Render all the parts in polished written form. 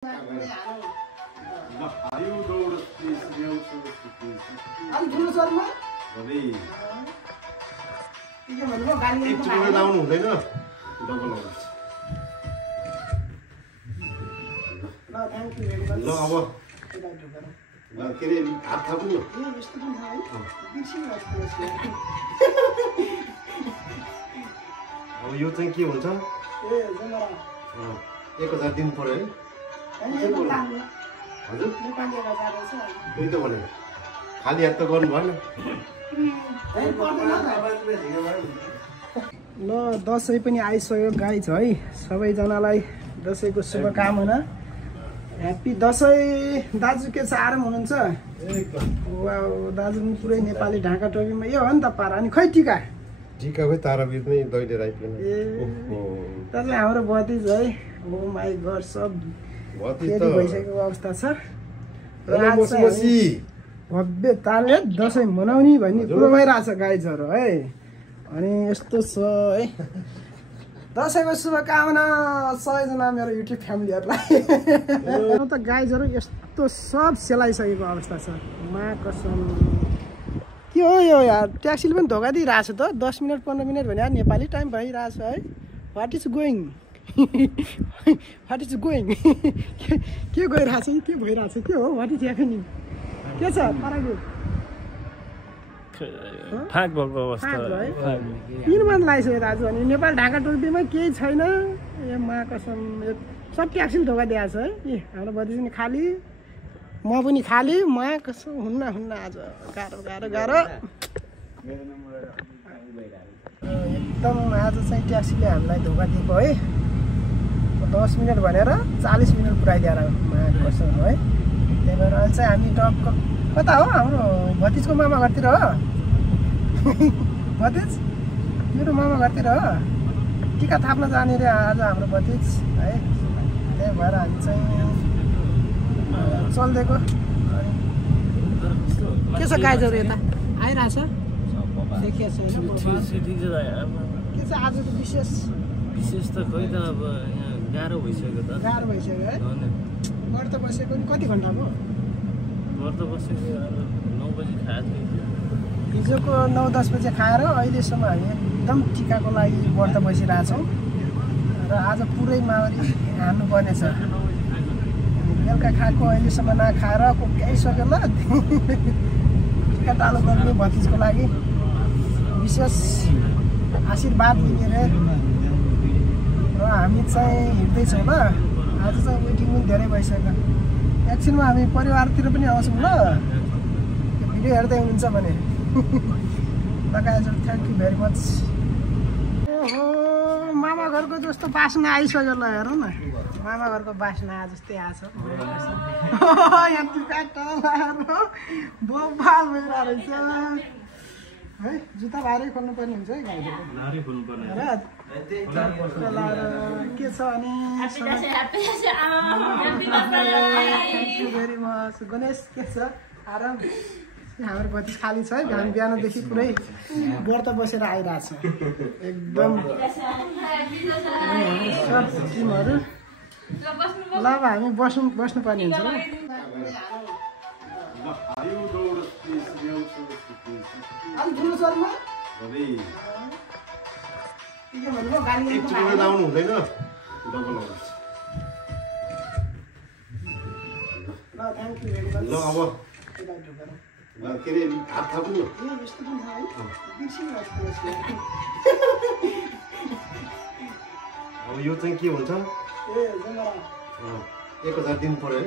अब यो चाहिँ के हुन्छ 1000 दिन पर्यो है हजुर त्यही त भने खाली हात त गर्नु भएन ल दसैँ पनि आइसक्यो गाइज है सबैजनालाई दसैँको शुभकामना ह्याप्पी दसैँ दाजु के छ आराम हुनुहुन्छ वाउ दाजु पनि पुरै नेपाली ढाका टोपीमा यो हो नि त पारा अनि खै टिका टिका खै ताराबीर नै दैले राइपिन ए दाजु हाम्रो भतिज है ओ माई गॉड सब भतिज भइसकेको अवस्था छ र आज भव्य तालले दसैँ मनाउने भन्ने कुरो भइरहेछ गाइजहरू है अनि यस्तो छ है दसैँको शुभकामना सबैजना मेरो युट्युब फ्यामिलीहरूलाई त गाइजहरू यस्तो सब सेलाइसकेको अवस्था छ मा कसम के हो यो यार ट्याक्सीले पनि धोका दिइरहेछ त 10 मिनट 15 मिनट भने नेपाली टाइम भइरहेछ है what is going what is going के गइरहेछ के भइरहेछ के हो वाट इज ह्यापनिङ के छ पाराको फाक भएको अवस्था पिन मन लागिसक्यो दाजु अनि नेपाल ढाका टोपीमा केही छैन ए मा कसम सब ट्याक्सीले धोका दिएको छ है ए हाम्रो बत्ती पनि खाली म पनि खाली म कसम हुन्न आज गाह्रो एकदम आज चाहिँ ट्याक्सीले हामीलाई धोका दिएको है 10 मिनट भनेर 40 मिनट पुऱ्याइदिएर मा कसम है त्यही भएर अहिले चाहिँ हामी टक्क कता हो हाम्रो भतिजको मामा घरतिर हो भतिज मेरो मामा घरतिर हो टिका थाप्न जाने रे आज हाम्रो भतिज है त्यही भएर हामी चाहिँ चल्दिएको के छ गाइजहरू यता आइरहेछ देखिएको छैन के छ आजको विशेष त खै त अब गाह्रो भइसक्यो त है घर त बसेको नि कति घन्टा भयो घर त बसेको 9 बजी खाएको हिजोको 9-10 बजे खाएर अहिलेसम्म हामी एकदम टिकाको लागि व्रत बसिरहेछौँ र आज पुरै मावरी हान्नुपर्नेछ बेलुका खाएको अहिलेसम्म नखाएर कोक्याइसक्यो ल टिका टालो गर्ने भतिजको लागि विशेष आशीर्वाद दिने रे र हामी चाहिँ हिँड्दैछौँ ल आज चाहिँ वेटिङ पनि धेरै भइसक्यो एकछिनमा हामी परिवारतिर पनि आउँछौँ ल भिडियो हेर्दै हुनुहुन्छ भने थ्याङ्क यू भेरी मच ओहो मामा घरको जस्तो बास्ना आइसक्यो ल हेरौँ न मामा घरको बास्ना जस्तै आएछ यहाँ टिका टालो बोबाल भइरहेको रहेछ है जुत्ता भारी खोल्नु पर्ने हुन्छ है गाईको के छ अनि thank you very much Ganesh के छ आराम हाम्रो बत्ती खाली छ है बिहानदेखि पुरै व्रत बसेर आइरहेछ एकदम सब टिमहरू ल अब हामी बस्नुपर्ने हुन्छ लाउनु हुँदैन ल अब के अरे हात थाप्नु अब यो चाहिँ के हुन्छ 1000 दिन पर्यो है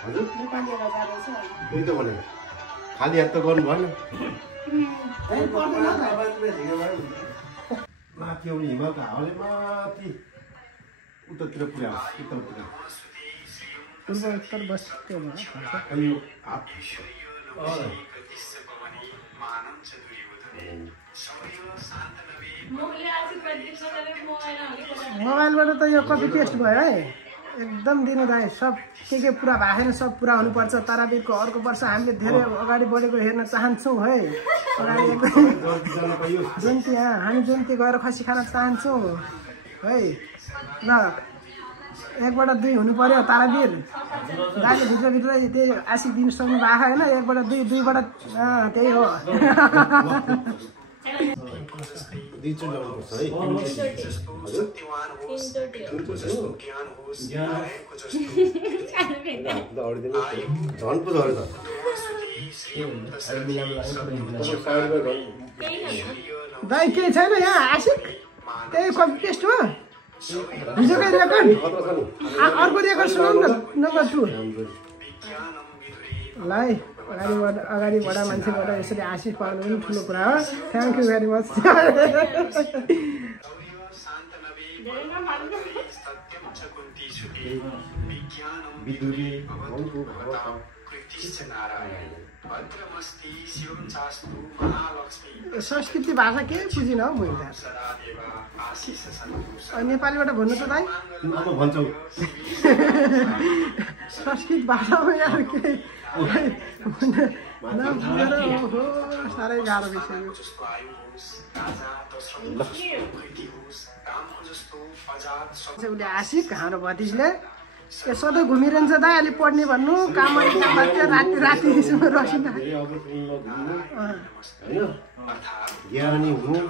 हजुर त्यही त भने खाली हात त गर्नु भएन माथि आउने हिमालको हावाले माथि उत्तरतिर पुर्याउँछ उत्तरतिर पूर्व उत्तर बस्यो मोबाइलबाट त यो कपी पेस्ट भयो है एकदम दिनुदाय सब के पुरा भएको छैन सब पुरा हुनुपर्छ तारापीठको अर्को वर्ष हामीले धेरै अगाडि बढेको हेर्न चाहन्छौँ है जयन्ती हामी जयन्ती गएर खसी खान चाहन्छौँ है ल 1 बाट 2 हुनु पर्यो तारावीर दाइले भित्रभित्र त्यही आशिक दिन सक्नु भएको होइन 1 बाट 2 2 बाट त्यही हो दिनचर्या ल्याउनुपर्छ है झन् पो झऱ्यो त दाइ केही छैन यहाँ आशिक त्यही कपी पेस्ट हो हिजोकै रेकर्ड अर्को रेकर्ड सुनाउनु न नम्बर 2 लाई अगाडिबाट मान्छेबाट यसरी आशिष पाउनु पनि ठुलो कुरा हो थ्याङ्क यू भेरी मच संस्कृति भाषा के बुझिन हौ मैले नेपालीबाट भन्नु त दाइ भन्छौ संस्कृत भाषामा यार के साह्रै गाह्रो विषय उसले आशिक हाम्रो भतिजले ए सधैँ घुमिरहन्छ दाइ अहिले पढ्ने भन्नु काम राति रातिसम्म रसिँदा ज्ञानी हुनु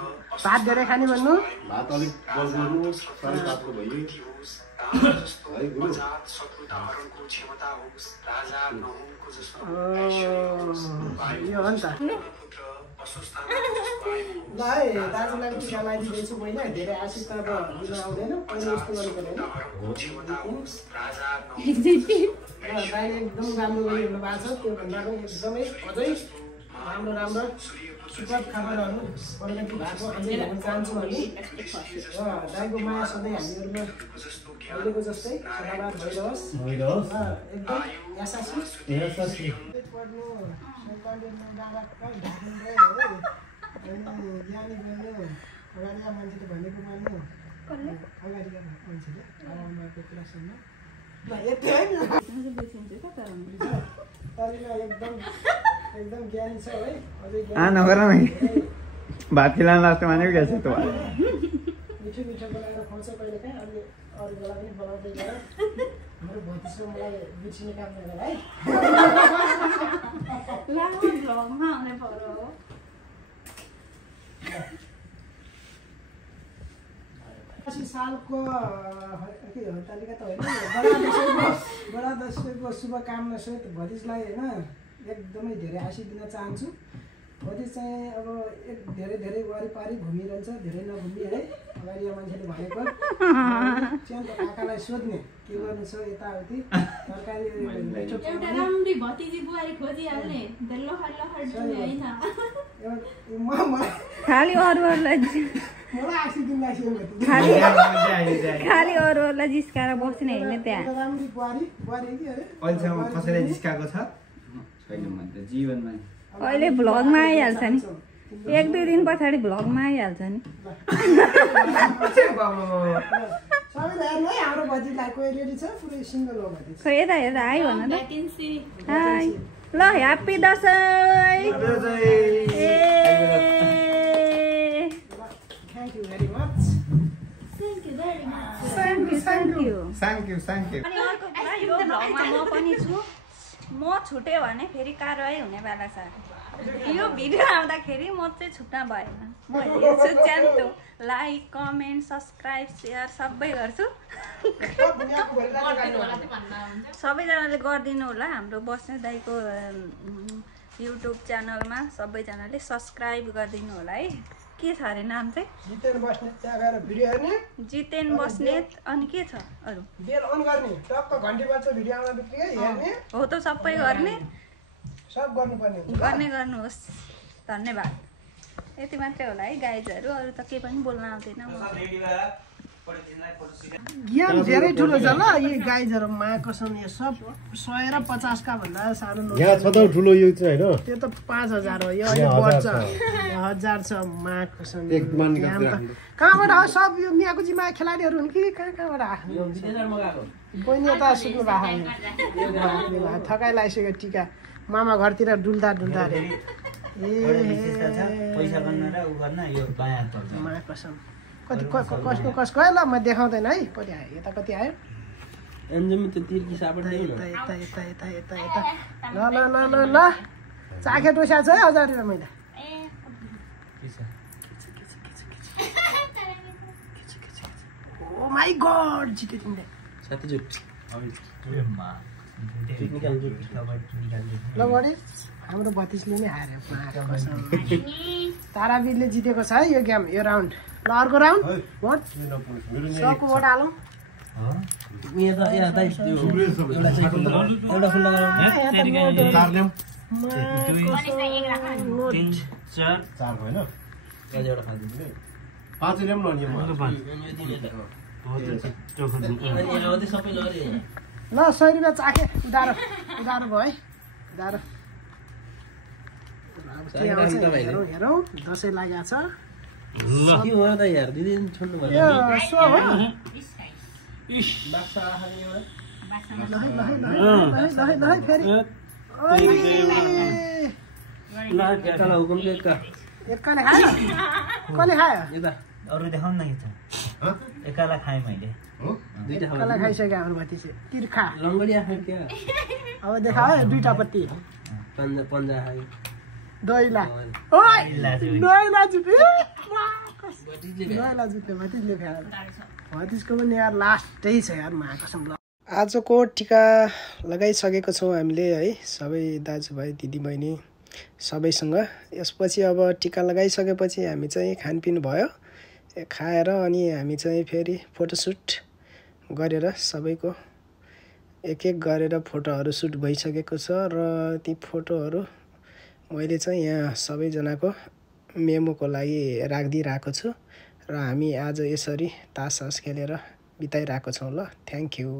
भात धेरै खाने भन्नु भात अलिक बल्नु साह्रै तातो भयो यो हो नि त दाइ दाजुलाई टिका लगाइदिँदैछु मैले धेरै आशिष त अब दिन आउँदैन पहिला यस्तो गर्नु पऱ्यो दाइले एकदम राम्रो गरिरहनु भएको छ त्योभन्दा पनि एकदमै अझै राम्रो सुपर खबरहरू प्रगति भएको अझै हेर्न चाहन्छु भने दाइको माया सधैँ हामीहरूमा अहिलेको जस्तै सदाबाद भइरहोस् एकदम यशास्वी पढ्नु ज्ञानी बन्नु अगाडिका मान्छेले भनेको मान्नु अगाडिका मान्छेले आमाको कुरा सुन्नु एकदम ज्ञानी छ है भात खिलाउनु लास्ट मानेको क्या छ त मिठो बनाएर खुवाउँछ कहिले काहीँ अनि अरू बेला पनि बनाउँदै गएर मेरो भतिजले मलाई बिर्सिने काम गरेर है 80 सालको हरितालिका त होइन बडा दशैँको शुभकामना सहित भतिजलाई होइन एकदमै धेरै आशिष दिन चाहन्छु भतिज चाहिँ अब एक धेरै वरिपरि घुमिरहन्छ धेरै नघुमि है अगाडि मान्छेले भनेको च्यान्त काकालाई सोध्ने के गर्नु छ यताउति तरकारी एउटा राम्री भतिजी बुहारी खोजिहाल्ने खाली अरूहरूलाई खाली अरूहरूलाई जिस्काएर बस्ने होइन त्यहाँ अहिलेसम्म कसैलाई जिस्काएको छ छैन भने त जीवनमा अहिले भ्लगमा आइहाल्छ नि 1-2 दिन पछाडि भ्लगमा आइहाल्छ नि खै यता हेर्दा आयो भन त हाई ल ह्याप्पी दसैँ थ्याङ्क यू अनि अर्को कुरा यो भ्लगमा म पनि छु म छुट्यो भने फेरि कारवाही हुने बेला छ यो भिडियो आउँदाखेरि म चाहिँ छुट्न भएन म हेर्छु च्यान्तो लाइक कमेन्ट सब्सक्राइब सेयर सबै गर्छु सबैजनाले गरिदिनु होला हाम्रो बस्ने दाइको युट्युब च्यानलमा सबैजनाले सब्सक्राइब गरिदिनु होला है के छ अरे नाम चाहिँ जितेन बस्नेत अनि के छ अरू हो त सबै गर्ने गर्नुहोस् धन्यवाद यति मात्रै होला है गाइजहरू अरू त केही पनि बोल्न आउँदैन ज्ञान धेरै ठुलो छ ल यी गाइजहरू मा कसम यो सब 100 र 50 का भन्दा सानो नोट यहाँ छ त ठुलो यो चाहिँ हैन त्यो त 5000 हो यो अहिले बढ्छ 1000 छ मा कसम कहाँबाट हो सब यो मियाकुजी मा खेलाडीहरू हुन् कि कहाँबाट आयो बहिनी यता सुत्नु भएको थकाइ लागिसक्यो टिका मामा घरतिर डुल्दा रे पैसा गर्न र उ गर्न यो बायाँ पर्छ मा कसम कति कसको ल म देखाउँदैन है कति आयो यता कति आयो एन्जमी त तिर्की सापट दिउ न यता ल चाखे टोस्या छ है 1000 रुपैयाँ मैले ओ माई गॉड जिते तिमीले साथी जुट ल बडी हाम्रो 32ले नै हार्यो तारावीरले जितेको छ है यो गेम यो राउन्ड ल अर्को राउन्ड भोट सबको भोट हालौँ यहाँ दाइ एउटा खुल्ला चार ल्याउँ 3 4 चार होइन एउटा खादिनु 5 ल्याउँ न नि सबै लगे ल 100 रुपैयाँ चाखे उधारो भयो है उधारो हेरौँ दसैँ लागेको छ के हो त यार दिदी छोड्नु भयो यो सो हो बाक्सा खाने ल फेरि एकला हुकुम के एकका एकले खायो कसले खायो यता अरु देखाउन न के एकाला खाए मैले हो दुईटा एकले खाइसक्यो हाम्रो भतिजे तिर्खा लङ्गडिया खाए क्या अब देखाओ दुईटा पत्ती पन्जा खाए दहीला ओइ दहीला जुट्यो दहीला जुट्यो भतिजले खाएर भतिजको पनि यार लास्टै छ यार महाकसम ल आजको टिका लगाइसकेको छौँ हामीले है सबै दाजुभाइ दिदीबहिनी सबैसँग यसपछि अब टिका लगाइसकेपछि हामी चाहिँ खानपिन भयो खाएर अनि हामी चाहिँ फेरि फोटोसुट गरेर सबैको एक गरेर फोटोहरू सुट भइसकेको छ र ती फोटोहरू मैले चाहिँ यहाँ सबैजनाको मेमोको लागि राखिदिइरहेको छु र हामी आज यसरी तास खेलेर बिताइरहेको छौँ ल थ्याङ्क यू।